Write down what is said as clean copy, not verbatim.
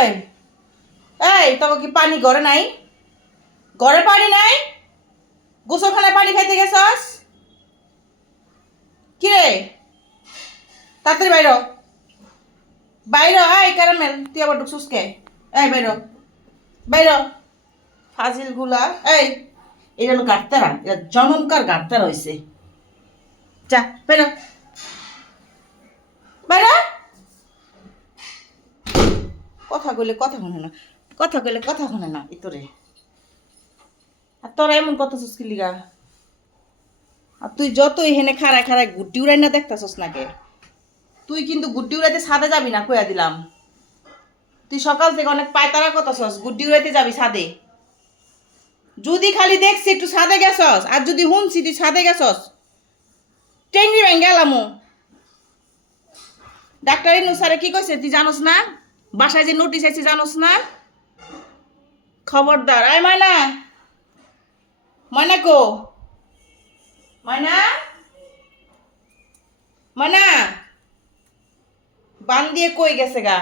এই এই তোকে কি পানি ঘরে নাই? ঘরে পানি নাই? গোসলখানায় পানি খাইতে গেছস? কি রে, তাড়াতাড়ি বাইর বাইর। এই ক্যারামেল, তুই আবার ঢুকছিস কে? এই বাইর বাইর, ফাজিল গুলা। এই এটা হলো গাড়তারা, এটা জনমকার গাড়তারা হয়েছে। যা বাইর বাইর। কথা কইলে কথা শুনে না, কথা কইলে কথা শুনে না ইতরে। আর তোরা এমন কথা কি লিগা? আর তুই যতই হেনে খাড়ায় খাড়ায় গুড্ডি উড়াই না দেখতেছস না কে? তুই কিন্তু গুড্ডি উড়াইতে ছাদে যাবি না, কইয়া দিলাম। তুই সকাল থেকে অনেক পায়তারা করতেছস, গুড্ডি উড়াইতে যাবি ছাদে। যদি খালি দেখছি একটু ছাদে গেছস, আর যদি শুনছি তুই ছাদে গেছস, টেঙ্গি ভেঙে গেলাম। ডাক্তার ইনু স্যারে কি কইছে তুই জানোস না? বাসায় যে নোটিশ আছে জানোস না? খবরদার। আয় ময়না, ময়না কো? ময়না, ময়না বান দিয়ে কই গেছে গা?